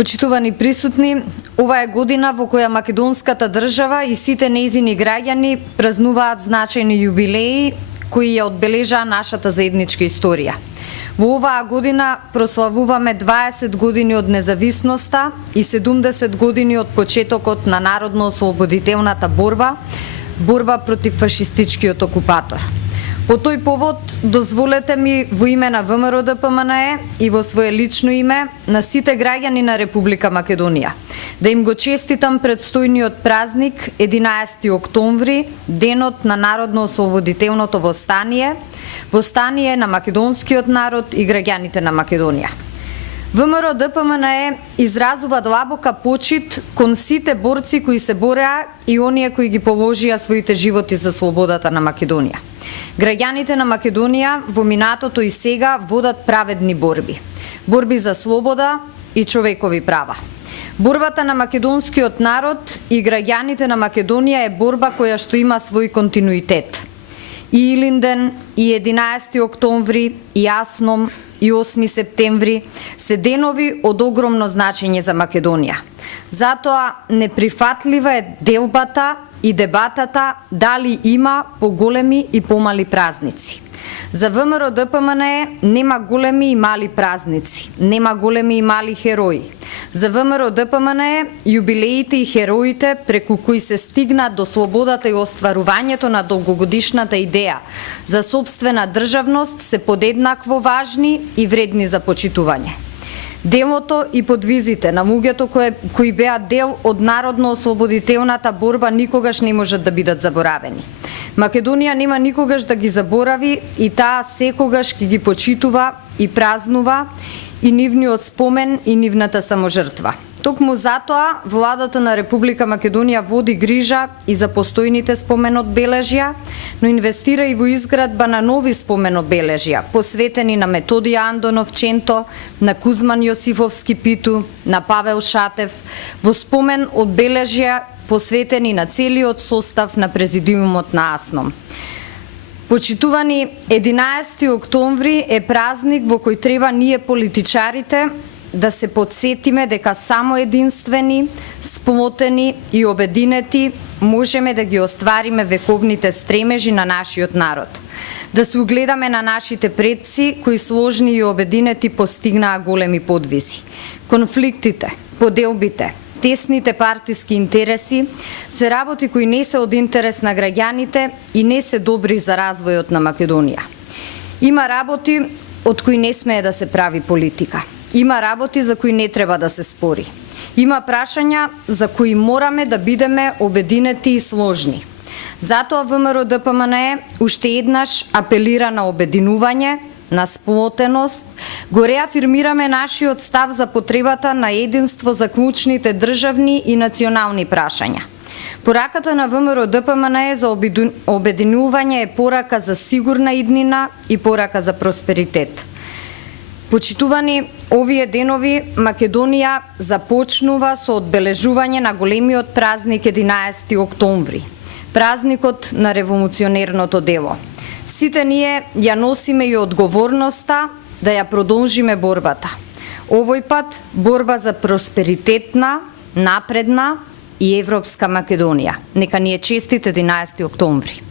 Почитувани присутни, ова е година во која македонската држава и сите нејзини граѓани празнуваат значајни јубилеи кои ја одбележаа нашата заедничка историја. Во оваа година прославуваме 20 години од независноста и 70 години од почетокот на народно-ослободителната борба против фашистичкиот окупатор. По тој повод, дозволете ми во име на ВМРО ДПМНЕ и во свое лично име на сите граѓани на Република Македонија да им го честитам предстојниот празник 11 октомври, денот на народно-ослободителното востание на македонскиот народ и граѓаните на Македонија. ВМРО ДПМНЕ изразува длабока почит кон сите борци кои се бореа и оние кои ги положија своите животи за слободата на Македонија. Граѓаните на Македонија во минатото и сега водат праведни борби за слобода и човекови права. Борбата на македонскиот народ и граѓаните на Македонија е борба која што има свој континуитет. И Илинден, и 11 октомври, и Асном, и 8 септември се денови од огромно значење за Македонија. Затоа неприфатлива е делбата и дебатата дали има поголеми и помали празници. За ВМРО ДПМНЕ нема големи и мали празници, нема големи и мали херои. За ВМРО ДПМНЕ јубилеите и хероите преку кои се стигна до слободата и остварувањето на долгогодишната идеја за сопствена државност се подеднакво важни и вредни за почитување. Делото и подвизите на луѓето кои беа дел од народно-ослободителната борба никогаш не можат да бидат заборавени. Македонија нема никогаш да ги заборави и таа секогаш ќе ги почитува и празнува и нивниот спомен и нивната саможртва. Токму затоа, владата на Република Македонија води грижа и за постојните споменобележја, но инвестира и во изградба на нови споменобележја, посветени на Методија Андонов Ченто, на Кузман Јосифовски Питу, на Павел Шатев, во спомен одбележја посветени на целиот состав на Президиумот на Асном. Почитувани, 11 октомври е празник во кој треба ние политичарите да се подсетиме дека само единствени, сплотени и обединети можеме да ги оствариме вековните стремежи на нашиот народ. Да се угледаме на нашите предци кои сложни и обединети постигнаа големи подвизи. Конфликтите, поделбите, тесните партиски интереси се работи кои не се од интерес на граѓаните и не се добри за развојот на Македонија. Има работи од кои не смее да се прави политика. Има работи за кои не треба да се спори. Има прашања за кои мораме да бидеме обединети и сложни. Затоа ВМРО ДПМНЕ уште еднаш апелира на обединување, на сплотеност, го реафирмираме нашиот став за потребата на единство за клучните државни и национални прашања. Пораката на ВМРО ДПМНЕ за обединување е порака за сигурна иднина и порака за просперитет. Почитувани, овие денови Македонија започнува со одбележување на големиот празник 11 октомври, празникот на револуционерното дело. Сите ние ја носиме и одговорноста да ја продолжиме борбата. Овој пат борба за просперитетна, напредна и европска Македонија. Нека ни е честит 11 октомври.